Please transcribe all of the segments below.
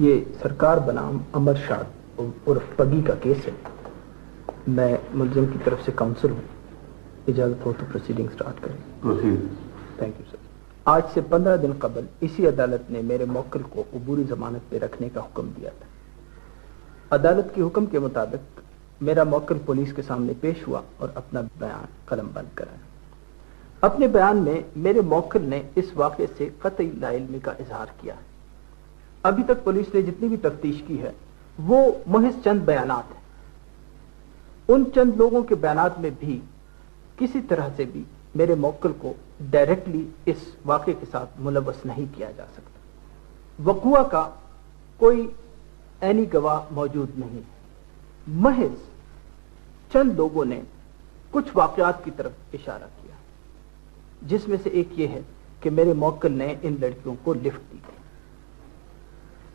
یہ سرکار بنام امر شاد عرف پگی کا کیس ہے. میں ملزم کی طرف سے کاؤنسل ہوں. اجازت ہو تو پروسیڈنگ سٹارٹ کریں. تھینک یو سر. آج سے 15 دن قبل اسی عدالت نے میرے موکل کو عبوری ضمانت پہ رکھنے کا حکم دیا تھا. عدالت کے حکم کے مطابق میرا موکل پولیس کے سامنے پیش ہوا اور اپنا بیان قلم بند کرایا. اپنے بیان میں میرے موکل نے اس واقعے سے قطعی لا علمی کا اظہار کیا ہے. ابھی تک پولیس نے جتنی بھی تفتیش کی ہے وہ محض چند بیانات ہیں. ان چند لوگوں کے بیانات میں بھی کسی طرح سے بھی میرے موکل کو ڈائریکٹلی اس واقعے کے ساتھ ملوث نہیں کیا جا سکتا. وقوع کا کوئی عینی گواہ موجود نہیں. محض چند لوگوں نے کچھ واقعات کی طرف اشارہ کیا، جس میں سے ایک یہ ہے کہ میرے موکل نے ان لڑکیوں کو لفٹ دی تھی.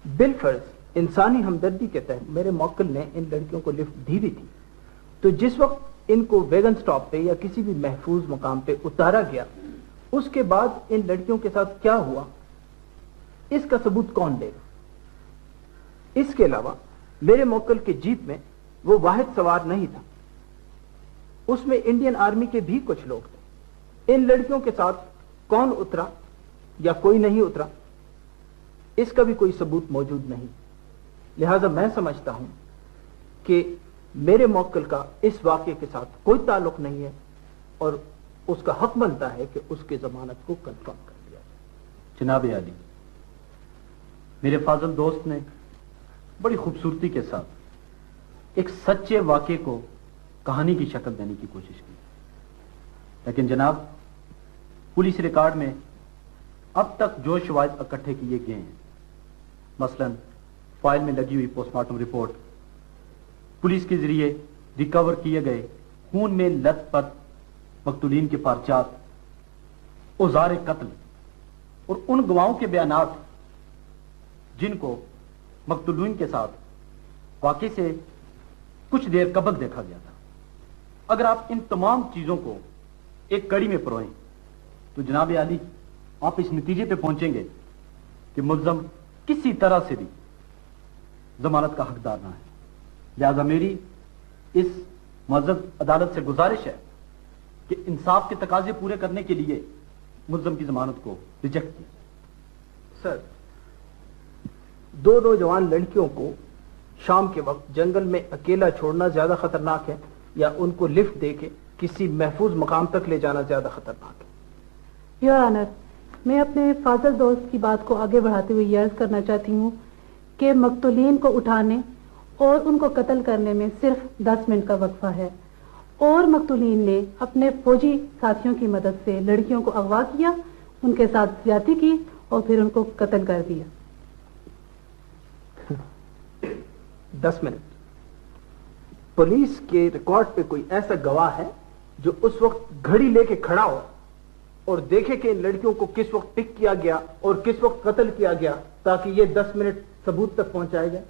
بالفرض انسانی ہمدردی کے تحت میرے موکل نے ان لڑکیوں کو لفٹ دی بھی تھی، تو جس وقت ان کو ویگن سٹاپ پہ یا کسی بھی محفوظ مقام پہ اتارا گیا، اس کے بعد ان لڑکیوں کے ساتھ کیا ہوا اس کا ثبوت کون دے گا؟ اس کے علاوہ میرے موکل کے جیپ میں وہ واحد سوار نہیں تھا، اس میں انڈین آرمی کے بھی کچھ لوگ تھے. ان لڑکیوں کے ساتھ کون اترا یا کوئی نہیں اترا اس کا بھی کوئی ثبوت موجود نہیں. لہذا میں سمجھتا ہوں کہ میرے موکل کا اس واقعے کے ساتھ کوئی تعلق نہیں ہے اور اس کا حق بنتا ہے کہ اس کی ضمانت کو کنفرم کر دیا جائے. جناب عالی، میرے فاضل دوست نے بڑی خوبصورتی کے ساتھ ایک سچے واقعے کو کہانی کی شکل دینے کی کوشش کی، لیکن جناب پولیس ریکارڈ میں اب تک جو شواہد اکٹھے کیے گئے ہیں، مثلا فائل میں لگی ہوئی پوسٹ مارٹم رپورٹ، پولیس کے ذریعے ریکور کیے گئے خون میں لت پت مقتولین کے پرچات، اوزار قتل اور ان گواہوں کے بیانات جن کو مقتولین کے ساتھ واقعے سے کچھ دیر قبل دیکھا گیا تھا، اگر آپ ان تمام چیزوں کو ایک کڑی میں پروئیں تو جناب عالی آپ اس نتیجے پہ پہنچیں گے کہ ملزم کسی طرح سے بھی ضمانت کا حقدار نہ ہے. لہذا میری اس معزز عدالت سے گزارش ہے کہ انصاف کے تقاضے پورے کرنے کے لیے ملزم کی ضمانت کو ریجیکٹ کیا. سر، 2 نوجوان لڑکیوں کو شام کے وقت جنگل میں اکیلا چھوڑنا زیادہ خطرناک ہے یا ان کو لفٹ دے کے کسی محفوظ مقام تک لے جانا زیادہ خطرناک ہے؟ یور آنر، میں اپنے فاضل دوست کی بات کو آگے بڑھاتے ہوئے یہ عرض کرنا چاہتی ہوں کہ مقتولین کو اٹھانے اور ان کو قتل کرنے میں صرف 10 منٹ کا وقفہ ہے، اور مقتولین نے اپنے فوجی ساتھیوں کی مدد سے لڑکیوں کو اغوا کیا، ان کے ساتھ زیادتی کی اور پھر ان کو قتل کر دیا. 10 منٹ؟ پولیس کے ریکارڈ پہ کوئی ایسا گواہ ہے جو اس وقت گھڑی لے کے کھڑا ہو اور دیکھے کہ ان لڑکیوں کو کس وقت پک کیا گیا اور کس وقت قتل کیا گیا تاکہ یہ 10 منٹ ثبوت تک پہنچایا جائے؟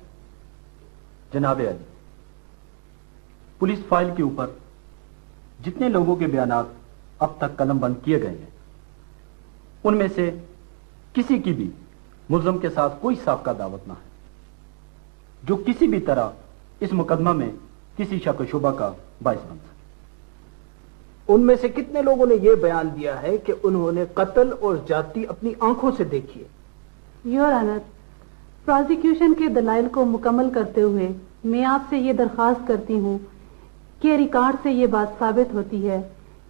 جناب عالی، پولیس فائل کے اوپر جتنے لوگوں کے بیانات اب تک قلم بند کیے گئے ہیں ان میں سے کسی کی بھی ملزم کے ساتھ کوئی سابقہ دعوت نہ ہے جو کسی بھی طرح اس مقدمہ میں کسی شک و شبہ کا باعث بن سکے. ان میں سے کتنے لوگوں نے یہ بیان دیا ہے کہ انہوں نے قتل اور زیادتی اپنی آنکھوں سے دیکھی ہے؟ یور آنر، پروسیکیوشن کے دلائل کو مکمل کرتے ہوئے میں آپ سے یہ درخواست کرتی ہوں کہ ریکارڈ سے یہ بات ثابت ہوتی ہے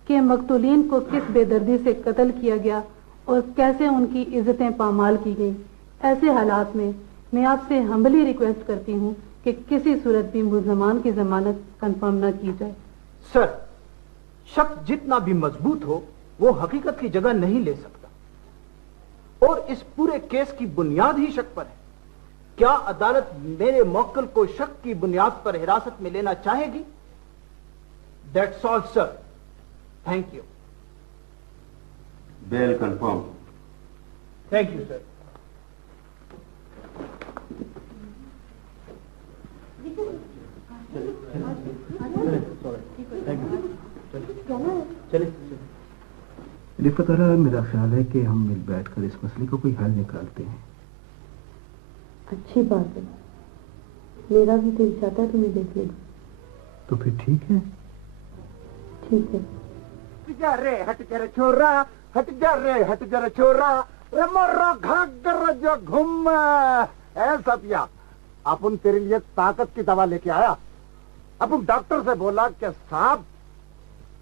کہ مقتولین کو کس بے دردی سے قتل کیا گیا اور کیسے ان کی عزتیں پامال کی گئیں. ایسے حالات میں میں آپ سے ہمبلی ریکویسٹ کرتی ہوں کہ کسی صورت بھی ملزمان کی ضمانت کنفرم نہ کی جائے. سر، شک جتنا بھی مضبوط ہو وہ حقیقت کی جگہ نہیں لے سکتا، اور اس پورے کیس کی بنیاد ہی شک پر ہے. کیا عدالت میرے موکل کو شک کی بنیاد پر حراست میں لینا چاہے گی؟ That's all sir. Thank you. Bail confirm. Thank you sir. رفت اللہ، میرا خیال ہے کہ ہم مل بیٹھ کر اس مسئلے کو کوئی حل نکالتے ہیں. اچھی بات ہے، میرا بھی دل چاہتا ہے تمہیں دیکھنے کا۔ تو پھر ٹھیک ہے۔ ٹھیک ہے۔ ہٹ جا رے ہٹ جا چھوڑا، ہٹ جا رے ہٹ جا چھوڑا، رمرا گھاگرا جو گھوم اے سفیا، اپن تیرے لیے طاقت کی دوا لے کے آیا۔ اپن ڈاکٹر سے بولا کہ صاحب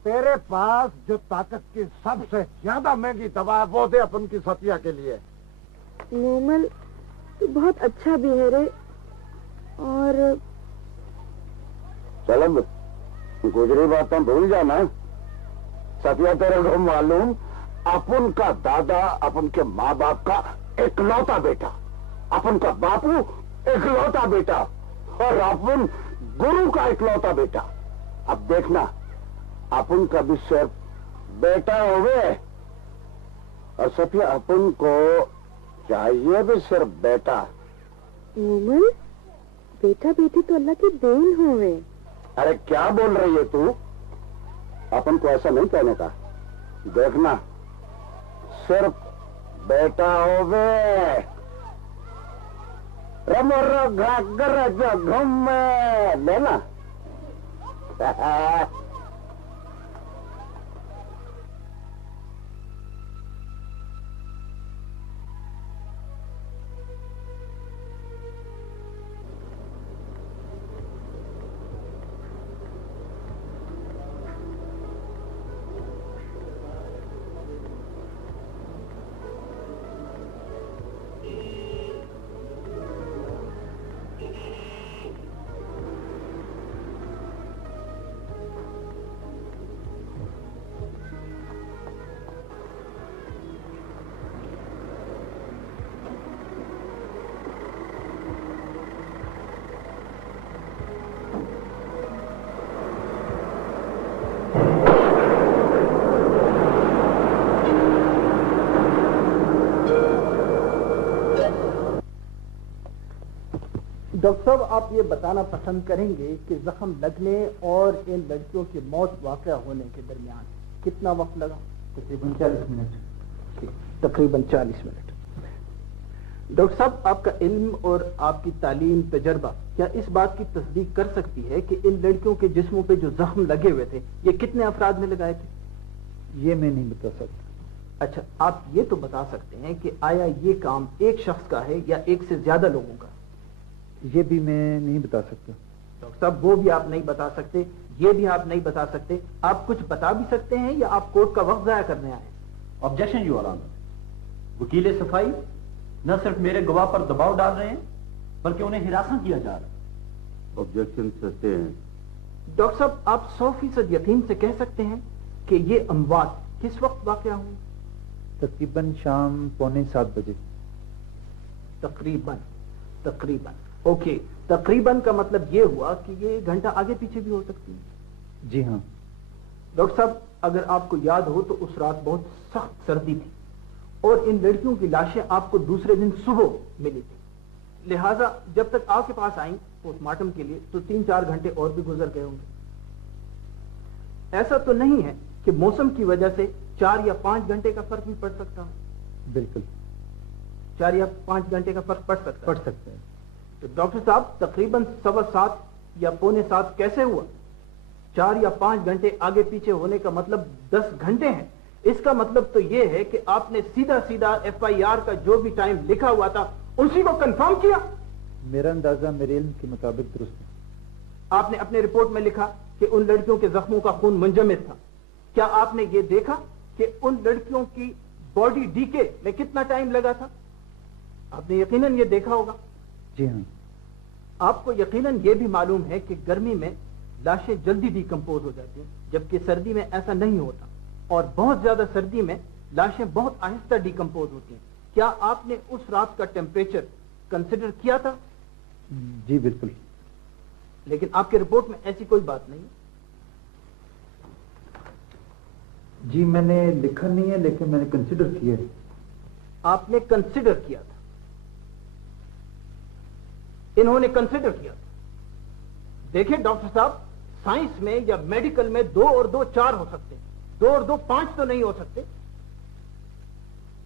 تیرے پاس جو طاقت کی سب سے زیادہ مہنگی دوا ہے وہ دے اپن کی سفیا کے لیے۔ مومل تو بہت اچھا بھی ہے رے، اور چلو گزری باتیں بھول جانا۔ سفیا تیرے کو معلوم اپن کا دادا اپن کے ماں باپ کا اکلوتا بیٹا، اپن کا باپو اکلوتا بیٹا، اور اپن گرو کا اکلوتا بیٹا۔ اب دیکھنا اپن کا بھی صرف بیٹا ہوئے، اور سفیا اپن کو چاہیے بھی صرف بیٹا۔ مومل بیٹا بیٹی تو اللہ کی دین ہوئے۔ ارے کیا بول رہی ہے تو؟ اپن کو ایسا نہیں کہنے کا، دیکھنا صرف بیٹا ہوئے، رمر گھاگر جو گھوم لینا۔ ڈاکٹر صاحب آپ یہ بتانا پسند کریں گے کہ زخم لگنے اور ان لڑکیوں کی موت واقع ہونے کے درمیان کتنا وقت لگا؟ تقریباً 40 منٹ۔ تقریباً 40 منٹ۔ ڈاکٹر صاحب آپ کا علم اور آپ کی تعلیم تجربہ کیا اس بات کی تصدیق کر سکتی ہے کہ ان لڑکیوں کے جسموں پہ جو زخم لگے ہوئے تھے یہ کتنے افراد میں لگائے تھے؟ یہ میں نہیں بتا سکتا۔ اچھا آپ یہ تو بتا سکتے ہیں کہ آیا یہ کام ایک شخص کا ہے یا ایک سے زیادہ لوگوں کا؟ یہ بھی میں نہیں بتا سکتا۔ ڈاکٹر صاحب وہ بھی آپ نہیں بتا سکتے، یہ بھی آپ نہیں بتا سکتے، آپ کچھ بتا بھی سکتے ہیں یا آپ کورٹ کا وقت ضائع کرنے آئے؟ آبجیکشن یور آنر، وکیل صفائی نہ صرف میرے گواہ پر دباؤ ڈال رہے ہیں بلکہ انہیں ہراساں کیا جا رہا ہے۔ آبجیکشن سچے ہیں۔ ڈاکٹر صاحب آپ 100% یقین سے کہہ سکتے ہیں کہ یہ اموات کس وقت واقع ہوئی؟ تقریباً شام 6:45 بجے۔ تقریباً اوکے، تقریباً کا مطلب یہ ہوا کہ یہ گھنٹہ آگے پیچھے بھی ہو سکتی ہے۔ جی ہاں۔ ڈاکٹر صاحب اگر آپ کو یاد ہو تو اس رات بہت سخت سردی تھی اور ان لڑکیوں کی لاشیں آپ کو دوسرے دن صبح ملی تھی، لہذا جب تک آپ کے پاس آئیں پوسٹ مارٹم کے لیے تو 3-4 گھنٹے اور بھی گزر گئے ہوں گے۔ ایسا تو نہیں ہے کہ موسم کی وجہ سے 4 یا 5 گھنٹے کا فرق بھی پڑ سکتا ہے؟ بالکل 4 یا 5 گھنٹے کا فرق پڑ سکتا ہے۔ تو ڈاکٹر صاحب تقریباً 7:15 یا 6:45 کیسے ہوا؟ 4 یا 5 گھنٹے آگے پیچھے ہونے کا مطلب 10 گھنٹے ہیں۔ اس کا مطلب تو یہ ہے کہ آپ نے سیدھا FIR کا جو بھی ٹائم لکھا ہوا تھا اسی کو کنفرم کیا۔ میرا اندازہ میرے علم کے مطابق درست ہے۔ آپ نے اپنے رپورٹ میں لکھا کہ ان لڑکیوں کے زخموں کا خون منجمد تھا، کیا آپ نے یہ دیکھا کہ ان لڑکیوں کی باڈی ڈیکے میں کتنا ٹائم لگا تھا؟ آپ نے یقیناً یہ دیکھا ہوگا۔ جی ہاں۔ آپ کو یقیناً یہ بھی معلوم ہے کہ گرمی میں لاشیں جلدی ڈیکمپوز ہو جاتی ہیں جبکہ سردی میں ایسا نہیں ہوتا، اور بہت زیادہ سردی میں لاشیں بہت آہستہ ڈیکمپوز ہوتی ہیں۔ کیا آپ نے اس رات کا ٹیمپریچر کنسیڈر کیا تھا؟ جی بالکل۔ لیکن آپ کے رپورٹ میں ایسی کوئی بات نہیں۔ جی میں نے لکھا نہیں ہے لیکن میں نے کنسیڈر کیا ہے۔ آپ نے کنسیڈر کیا تھا، انہوں نے کنسیڈر کیا تھا۔ دیکھیں ڈاکٹر صاحب، سائنس میں یا میڈیکل میں 2 اور 2 4 ہو سکتے ہیں، 2 اور 2 5 تو نہیں ہو سکتے۔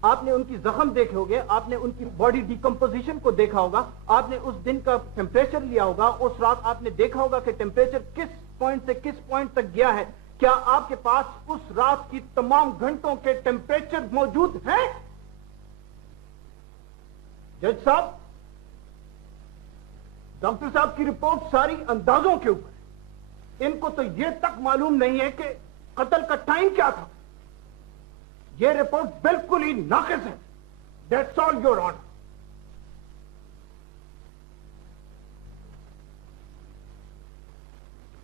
آپ نے ان کی زخم دیکھے ہوگے, آپ نے ان کی باڈی ڈیکمپوزیشن کو دیکھا ہوگا, آپ نے اس دن کا ٹیمپریچر لیا ہوگا, اس رات آپ نے دیکھا ہوگا کہ ٹیمپریچر کس پوائنٹ سے کس پوائنٹ تک گیا ہے. کیا آپ کے پاس اس رات کی تمام گھنٹوں کے ٹیمپریچر موجود ہیں؟ جج صاحب, ڈاکٹر صاحب کی رپورٹ ساری اندازوں کے اوپر ہے. ان کو تو یہ تک معلوم نہیں ہے کہ قتل کا ٹائم کیا تھا. یہ رپورٹ بالکل ہی ناقص ہے. That's all your honour.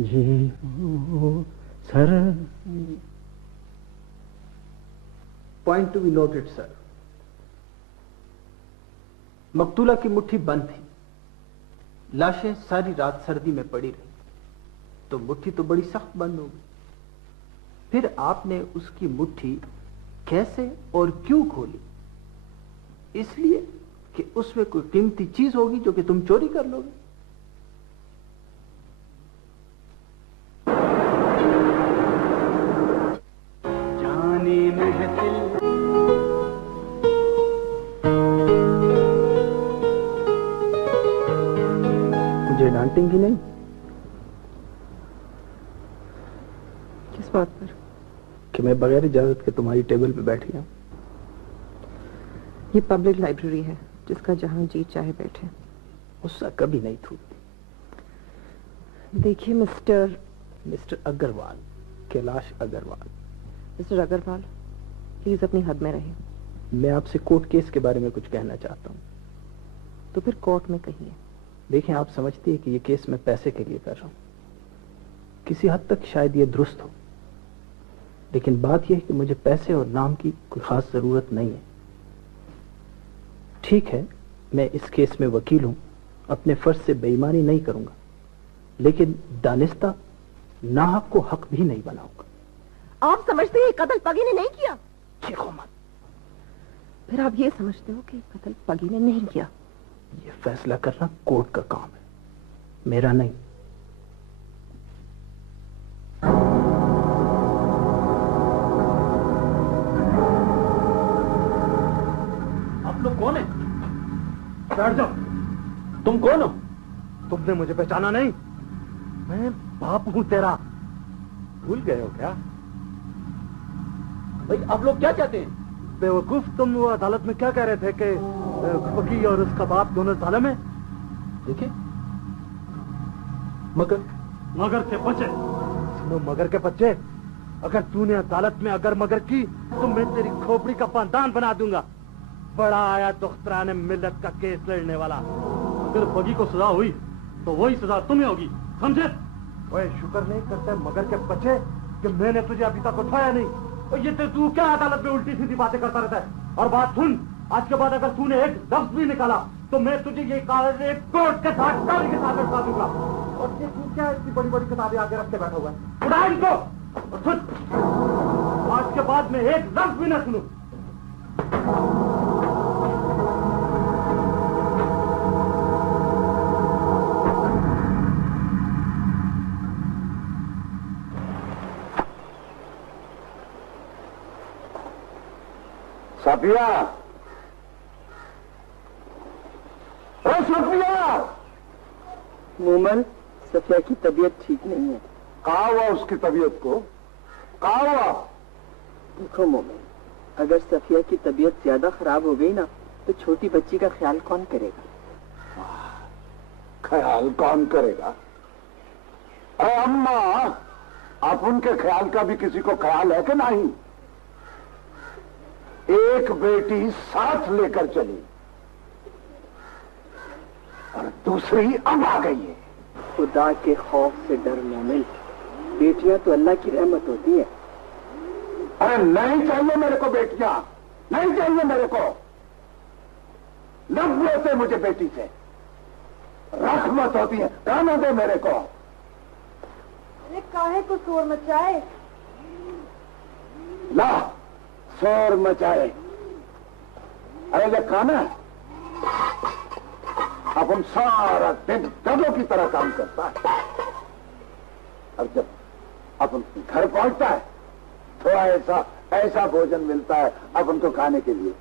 جی sir. Point to be noted sir. مقتولہ کی مٹھی بند تھی، لاشیں ساری رات سردی میں پڑی رہی، تو مٹھی تو بڑی سخت بند ہو گئی. پھر آپ نے اس کی مٹھی کیسے اور کیوں کھولی؟ اس لیے کہ اس میں کوئی قیمتی چیز ہوگی جو کہ تم چوری کر لو گے. مجھے ڈانٹیں گی نہیں؟ کس بات پر؟ کہ میں بغیر اجازت کے تمہاری ٹیبل پہ بیٹھ گیا. یہ پبلک لائبریری ہے، جس کا جہاں جی چاہے بیٹھے. غصہ کبھی نہیں تھوکتی. دیکھیے mister Agarwal, Kailash Agarwal. Mister Agarwal, please اپنی حد میں رہیں. میں آپ سے کورٹ کیس کے بارے میں کچھ کہنا چاہتا ہوں. تو پھر کورٹ میں کہیے. دیکھیں، آپ سمجھتی ہیں کہ یہ کیس میں پیسے کے لیے کر رہا ہوں. کسی حد تک شاید یہ درست ہو، لیکن بات یہ ہے کہ مجھے پیسے اور نام کی کوئی خاص ضرورت نہیں ہے. ٹھیک ہے، میں اس کیس میں وکیل ہوں، اپنے فرض سے بے ایمانی نہیں کروں گا، لیکن دانستہ ناحق کو حق بھی نہیں بناؤں گا. آپ سمجھتے ہیں قتل پگی نے نہیں کیا؟ چیخو مت. پھر آپ یہ سمجھتے ہو کہ قتل پگی نے نہیں کیا؟ یہ فیصلہ کرنا کورٹ کا کام ہے، میرا نہیں. آپ لوگ کون ہیں؟ بیٹھ جاؤ. تم کون ہو؟ تم نے مجھے پہچانا نہیں؟ میں باپ ہوں تیرا. بھول گئے ہو کیا؟ بھائی آپ لوگ کیا چاہتے ہیں؟ بے وقوف، تم وہ عدالت میں کیا کہہ رہے تھے کہ فقی اور اس کا باپ دونوں ظالم ہیں؟ دیکھیں، مگر کے بچے. سنو، مگر کے بچے، اگر تو نے عدالت میں اگر مگر کی تو میں تیری کھوپڑی کا پاندان بنا دوں گا. بڑا آیا دختران ملت کا کیس لڑنے والا. اگر بگی کو سزا ہوئی تو وہی سزا تمہیں ہوگی، سمجھے؟ وہ شکر نہیں کرتے مگر کے بچے کہ میں نے تجھے ابھی تک اٹھایا نہیں. اور یہ تو کیا عدالت میں الٹی سیدھی باتیں کرتا رہتا ہے. اور بات سن، آج کے بعد اگر تو نے ایک لفظ بھی نکالا تو میں تجھے یہ کاغذ ایک کوٹ کے ساتھ کاغذ کے ساتھ لٹکا دوں گا. اور یہ تو کیا اتنی بڑی بڑی کتابیں آگے رکھ کے بیٹھا ہوا ہے؟ اٹھا ان کو. اور سن، آج کے بعد میں ایک لفظ بھی نہ سنوں. صفیہ، صفیہ. مومن، صفیہ کی طبیعت ٹھیک نہیں ہے. کہا ہوا اس کی طبیعت کو؟ کہا ہوا؟ دیکھو مومن، اگر صفیہ کی طبیعت زیادہ خراب ہو گئی نا تو چھوٹی بچی کا خیال کون کرے گا؟ خیال کون کرے گا؟ اے اماں، آپ ان کے خیال کا بھی کسی کو خیال ہے کہ نہیں؟ ایک بیٹی ساتھ لے کر چلی اور دوسری اب آ گئی ہے. خدا کے خوف سے ڈر مومن، بیٹیاں تو اللہ کی رحمت ہوتی ہیں. ارے نہیں چاہیے میرے کو بیٹیاں، نہیں چاہیے میرے کو. نفرت ہے مجھے بیٹی سے، رحمت ہوتی ہے. رہنے دے میرے کو. ارے کاہے کو شور مچائے؟ لا شور مچائے. ارے یہ کھانا ہے، اب ہم سارا دن گدوں کی طرح کام کرتا ہے، اور جب اب گھر پہنچتا ہے تھوڑا ایسا بھوجن ملتا ہے اب ان کو کھانے کے لیے.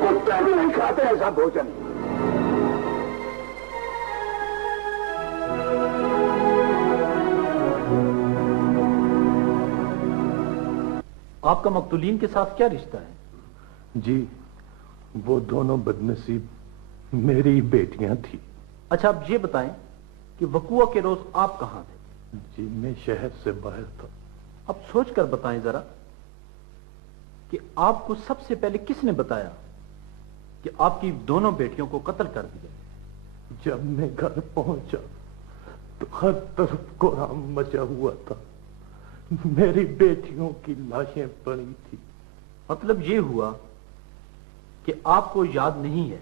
کتے بھی نہیں کھاتے ایسا بھوجن. آپ کا مقتولین کے ساتھ کیا رشتہ ہے؟ جی وہ دونوں بدنصیب میری بیٹیاں تھیں. اچھا آپ یہ بتائیں کہ وقوع کے روز آپ کہاں تھے؟ جی میں شہر سے باہر تھا. اب سوچ کر بتائیں ذرا. کہ آپ کو سب سے پہلے کس نے بتایا کہ آپ کی دونوں بیٹیوں کو قتل کر دیا؟ جب میں گھر پہنچا تو ہر طرف کوہرام مچا ہوا تھا، میری بیٹیوں کی لاشیں پڑی تھی۔ مطلب یہ ہوا کہ آپ کو یاد نہیں ہے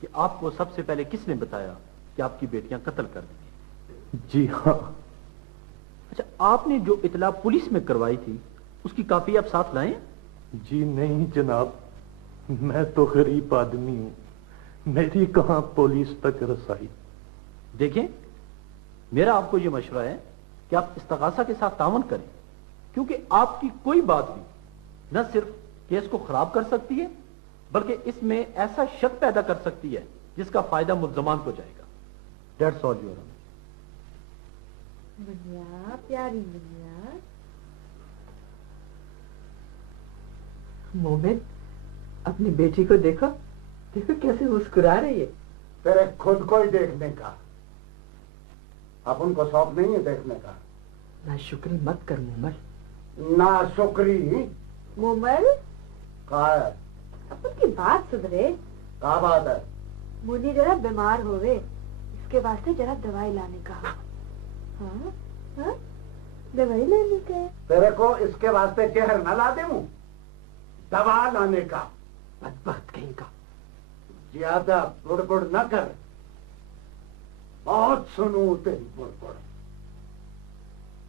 کہ آپ کو سب سے پہلے کس نے بتایا کہ آپ کی بیٹیاں قتل کر دی؟ جی ہاں۔ اچھا، آپ نے جو اطلاع پولیس میں کروائی تھی اس کی کاپی آپ ساتھ لائیں؟ جی نہیں جناب، میں تو غریب آدمی ہوں، میری کہاں پولیس تک رسائی۔ دیکھیں، میرا آپ کو یہ مشورہ ہے کہ آپ استغاثہ کے ساتھ تعاون کریں، کیونکہ آپ کی کوئی بات بھی نہ صرف کیس کو خراب کر سکتی ہے بلکہ اس میں ایسا شک پیدا کر سکتی ہے جس کا فائدہ ملزمان کو جائے گا۔ That's all your honour. بنیا پیاری بنیا، مومن اپنی بیٹی کو دیکھو، دیکھو کیسے مسکرا رہی ہے۔ تیرے خود کو ہی دیکھنے کا، اب ان کو شوق نہیں ہے دیکھنے کا۔ ناشکری مت کر مومل۔ نا شکری مومل کہا ہے؟ اب ان کی بات سدھرے۔ کہا بات ہے؟ منی ذرا بیمار ہوئے، اس کے واسطے ذرا دوائی لانے کا۔ ہاں ہاں، دوائی لانے کا۔ تیرے کو اس کے واسطے زہر نہ لا دوں، دوا لانے کا۔ بدبخت کہیں کا۔ زیادہ بڑبڑ نہ کر، بہت سنوں تیری بڑبڑ،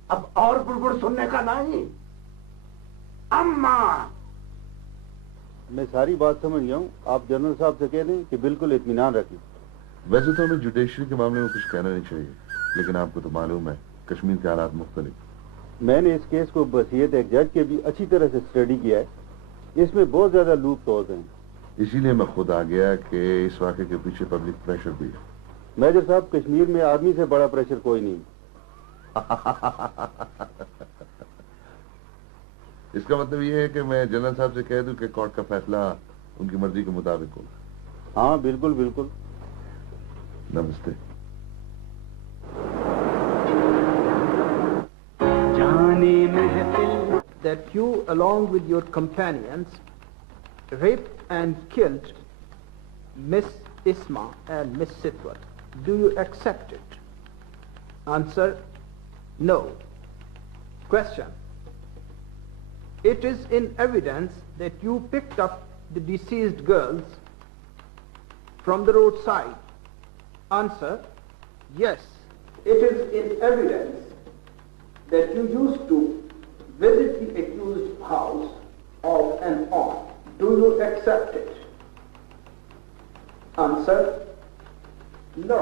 اب اور بڑبڑ سننے کا نہیں۔ اماں میں ساری بات سمجھ گیا ہوں، آپ جنرل صاحب سے کہہ دیں کہ بالکل اطمینان رکھیں۔ ویسے تو ہمیں جوڈیشری کے معاملے میں کچھ کہنا نہیں چاہیے، لیکن آپ کو تو معلوم ہے کشمیر کے حالات مختلف۔ میں نے اس کیس کو بصیت ایک جج کے بھی اچھی طرح سے اسٹڈی کیا ہے، اس میں بہت زیادہ لوپ ہوز ہیں، اسی لیے میں خود آ گیا کہ اس واقعے کے پیچھے پبلک پریشر بھی ہے۔ میجر صاحب، کشمیر میں آدمی سے بڑا پریشر کوئی نہیں۔ اس کا مطلب یہ ہے کہ میں جنرل صاحب سے کہہ دوں کہ کورٹ کا فیصلہ ان کی مرضی کے مطابق ہوگا۔ ہاں بالکل بالکل۔ نمستے۔ That you, along with your companions, raped and killed Miss Isma and Miss Sitwat. Do you accept it? Answer: no. Question: it is in evidence that you picked up the deceased girls from the roadside. Answer: yes. It is in evidence that you used to visit the accused house off and on. Do you accept it? Answer: no.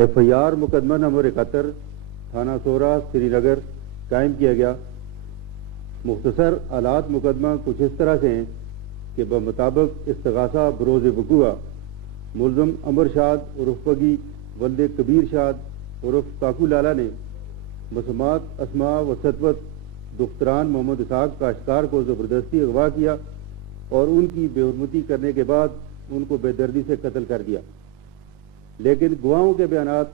F I R مقدمہ نمبر 71 تھانہ سورا سری نگر قائم کیا گیا۔ مختصر حالات مقدمہ کچھ اس طرح سے ہیں کہ بمطابق استغاثہ بروز وقوع ملزم امر شاد عرف پگی ولد کبیر شاد عرف کاکو لالا نے مسمات اسما و ستوت دختران محمد اسحاق کاشتکار کو زبردستی اغوا کیا اور ان کی بے حرمتی کرنے کے بعد ان کو بے دردی سے قتل کر دیا، لیکن گواہوں کے بیانات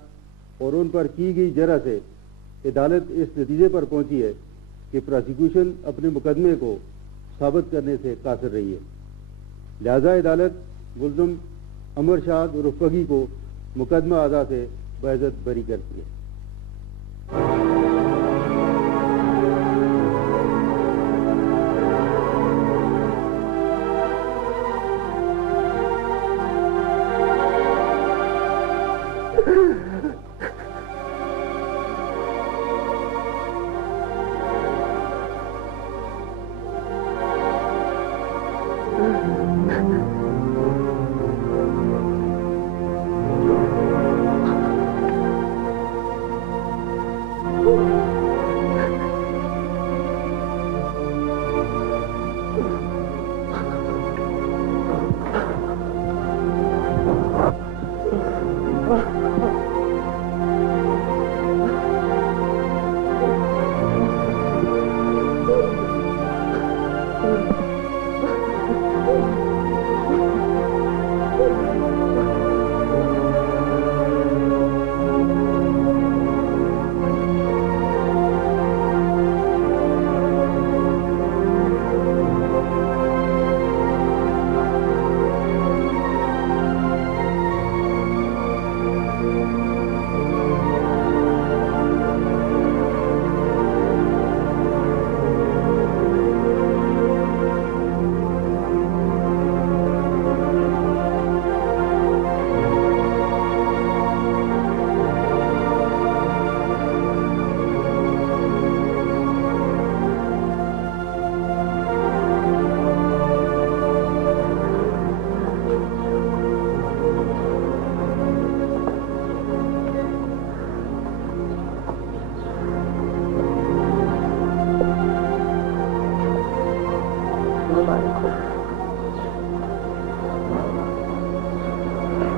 اور ان پر کی گئی جرح سے عدالت اس نتیجے پر پہنچی ہے کہ پراسیکیوشن اپنے مقدمے کو ثابت کرنے سے قاصر رہی ہے، لہذا عدالت ملزم عمر شاد عرف پگی کو مقدمہ اعضاء سے باعزت بری کرتی ہے۔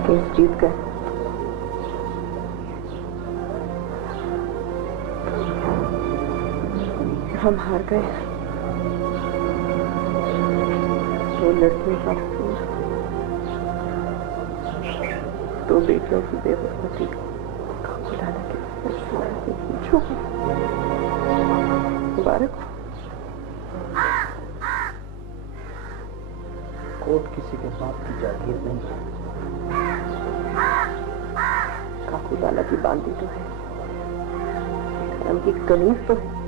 کیس جیت گئے۔ ہم ہار گئے۔ وہ لڑکیوں کا قصور، دو بیٹیوں کی بے حرمتی، خدا نہ کرے مبارک ہو۔ کوٹ کسی کے باپ کی جاگیر نہیں ہے، کاکو لالا کی باندھی تو ہے، ہم کی کنیز تو ہے۔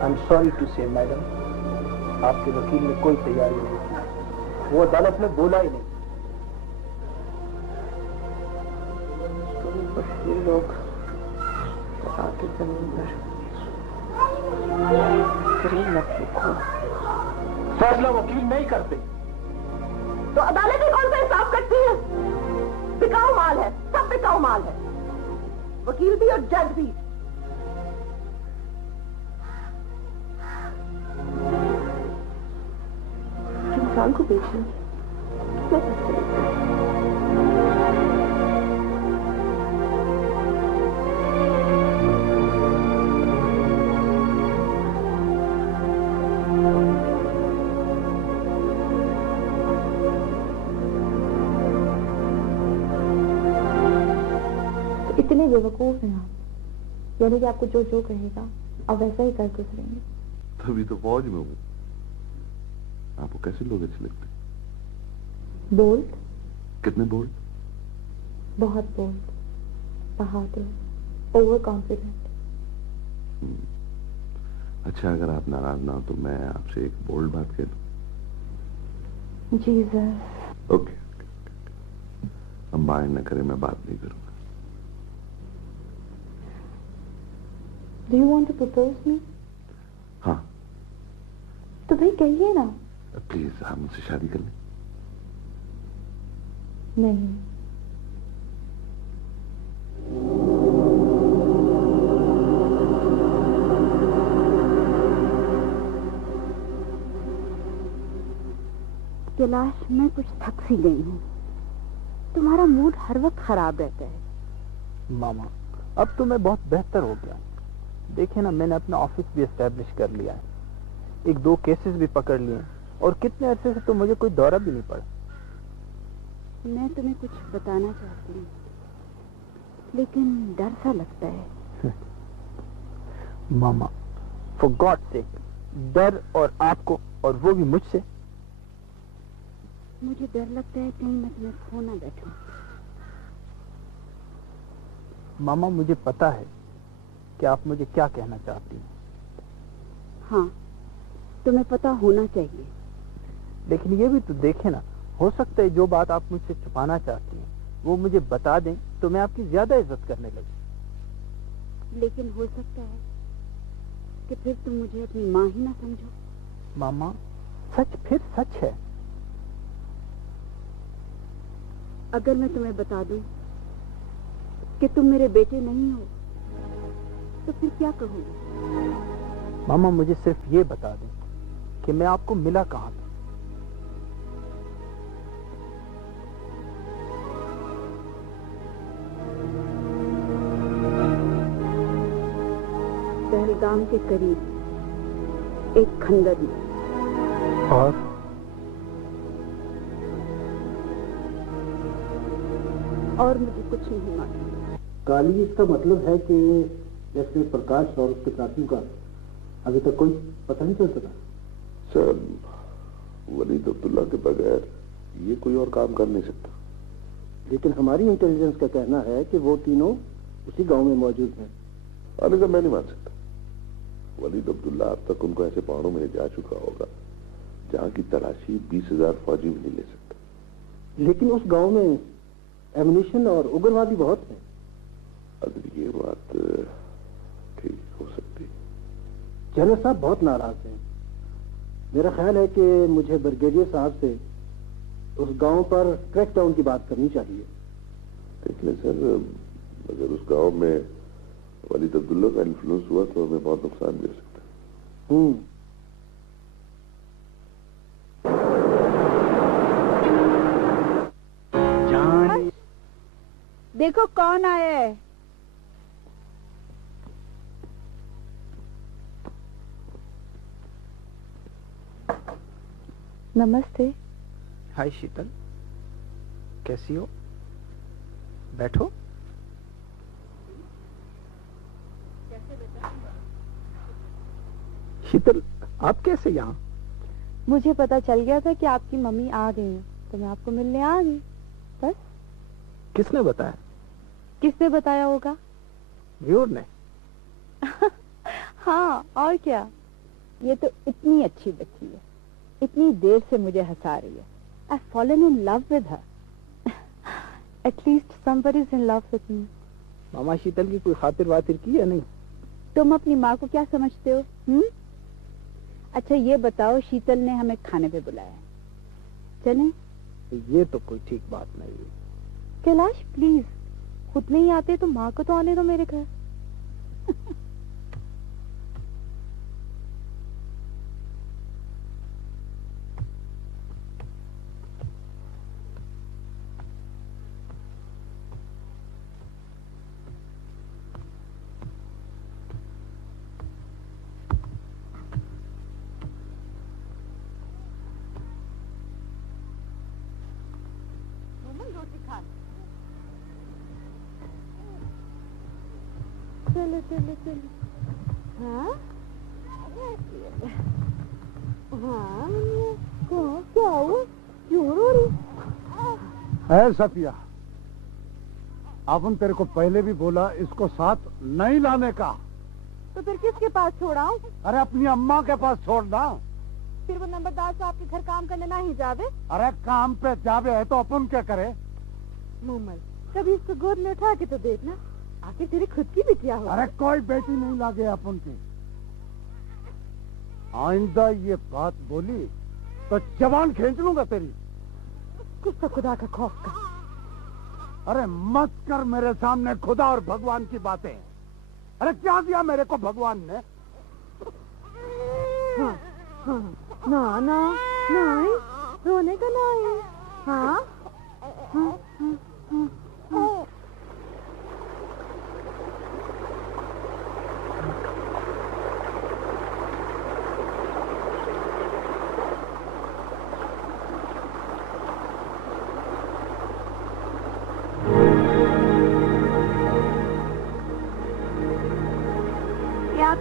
I'm sorry to say, madam, آپ کے وکیل نے کوئی تیاری نہیں کی، وہ عدالت میں بولا ہی نہیں۔ تم وکیل لوگ آ کے زمین پر کریم مت لکھو۔ فیصلہ وکیل نہیں کرتے تو عدالت ہی کون سا انصاف کرتی ہے؟ بکاؤ مال ہے، سب بکاؤ مال ہے، وکیل بھی اور جج بھی۔ انسان کو بیچنا کتنے پیسے لیتے ہیں؟ اتنے بیوقوف ہیں آپ، یعنی کہ آپ کو جو جو کہے گا آپ ویسا ہی کر گزریں گے۔ تبھی تو فوج میں ہوں۔ آپ کو کیسے لوگ اچھے لگتے ہیں؟ بولڈ۔ کتنے بولڈ؟ بہت بولڈ، بہادر، اوور کانفیڈنٹ۔ اچھا، اگر آپ ناراض نہ ہو تو میں آپ سے ایک بولڈ بات کہہ دوں؟ جی سر۔ اوکے، ہم مائنڈ نہ کریں، میں بات نہیں کروں گا۔ Do you want to propose me؟ ہاں۔ تو بھائی کہیے نا۔ پلیز آپ مجھ سے شادی کر لیں۔ نہیں۔ کیلاش میں کچھ تھک سی گئی ہوں، تمہارا موڈ ہر وقت خراب رہتا ہے۔ ماما اب تو میں بہت بہتر ہو گیا، دیکھیں نا، میں نے اپنا آفس بھی اسٹیبلش کر لیا ہے، 1-2 کیسز بھی پکڑ لیے ہیں، اور کتنے عرصے سے تو مجھے کوئی دورہ بھی نہیں پڑا۔ میں تمہیں کچھ بتانا چاہتی ہوں لیکن ڈر سا لگتا ہے۔ ماما فور گاڈ سیک، ڈر اور آپ کو، اور وہ بھی مجھ سے؟ مجھے ڈر لگتا ہے کہیں میں تمہیں کھو نہ بیٹھوں۔ ماما مجھے پتا ہے کہ آپ مجھے کیا کہنا چاہتی ہیں۔ ہاں تمہیں پتا ہونا چاہیے، لیکن یہ بھی تو دیکھیں نا، ہو سکتا ہے جو بات آپ مجھ سے چھپانا چاہتی ہیں وہ مجھے بتا دیں تو میں آپ کی زیادہ عزت کرنے لگوں۔ لیکن ہو سکتا ہے کہ پھر تم مجھے اپنی ماں ہی نہ سمجھو۔ ماما سچ پھر سچ ہے۔ اگر میں تمہیں بتا دوں کہ تم میرے بیٹے نہیں ہو تو پھر کیا کہوں گی؟ ماما مجھے صرف یہ بتا دیں کہ میں آپ کو ملا کہاں تھا۔ پہلگام کے قریب ایک کھنڈر میں۔ اور مجھے کچھ نہیں معلوم۔ کالی، اس کا مطلب ہے کہ جیسے پرکاش اور اس کے ساتھیوں کا ابھی تک کوئی پتہ نہیں چل سکا؟ سر، ولید عبداللہ کے بغیر یہ کوئی اور کام کر نہیں سکتا۔ لیکن ہماری انٹیلیجنس کا کہنا ہے کہ وہ تینوں اسی گاؤں میں موجود ہیں۔ آنے کا میں نہیں مان سکتا۔ ولید عبداللہ اب تک ان کو ایسے پہاڑوں میں جا چکا ہوگا جہاں کی تلاشی 20,000 فوجی بھی نہیں لے سکتا۔ لیکن اس گاؤں میں ایمونیشن اور اگروادی بہت ہیں۔ اگر یہ بات ٹھیک ہو سکتی۔ جنرل صاحب بہت ناراض ہیں۔ میرا خیال ہے کہ مجھے بریگیڈیئر صاحب سے اس گاؤں پر کریک ڈاؤن کی بات کرنی چاہیے۔ دیکھ لیں سر، اگر اس گاؤں میں ولید عبداللہ کا انفلوئنس ہوا تو ہمیں بہت نقصان بھی ہو سکتا ہے۔ دیکھو کون آیا ہے۔ نمستے۔ ہائی شیتل، کیسی ہو؟ بیٹھو۔ شیتل، آپ کیسے یہاں؟ مجھے پتا چل گیا تھا کہ آپ کی ممی آ گئی ہیں تو میں آپ کو ملنے آ گئی، بس۔ کس نے بتایا؟ کس نے بتایا ہوگا؟ ویور نے۔ ہاں اور کیا، یہ تو اتنی اچھی بچی ہے، اتنی دیر سے مجھے ہنسا رہی ہے۔ I've fallen in love with her. At least somebody is in love with me. ماما شیتل کی کوئی خاطر واتر کی یا نہیں؟ تم اپنی ماں کو کیا سمجھتے ہو؟ اچھا یہ بتاؤ، شیتل نے ہمیں کھانے پہ بلایا ہے، چلیں؟ یہ تو کوئی ٹھیک بات نہیں ہے۔ کیلاش پلیز، خود نہیں آتے تو ماں کو تو آنے دو میرے گھر۔ چلو چلو چلو۔ ہاں ہاں کیا ہوا، کیوں رو رہی؟ ہے صفیہ، اپن تیرے کو پہلے بھی بولا اس کو ساتھ نہیں لانے کا۔ تو پھر کس کے پاس چھوڑا؟ ارے اپنی اماں کے پاس چھوڑنا۔ پھر وہ نمبردار صاحب کے گھر کام کرنے نہ ہی جاوے؟ ارے کام پہ جاوے ہے تو اپن کیا کرے؟ مومل، کبھی اس کو گود میں اٹھا کے تو دیکھنا، آخر تیری خود کی بٹیا ہو۔ ارے کوئی بیٹی نہیں لگے اپن کی۔ آئندہ یہ بات بولی تو زبان کھینچ لوں گا تیری۔ کچھ تو خدا کا خوف کر۔ ارے مت کر میرے سامنے خدا اور بھگوان کی باتیں۔ ارے کیا دیا میرے کو بھگوان نے؟ ہاں ہاں، نا رونے کا نہ ہے۔ ہاں ہاں ہاں ہاں۔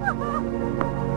Allah!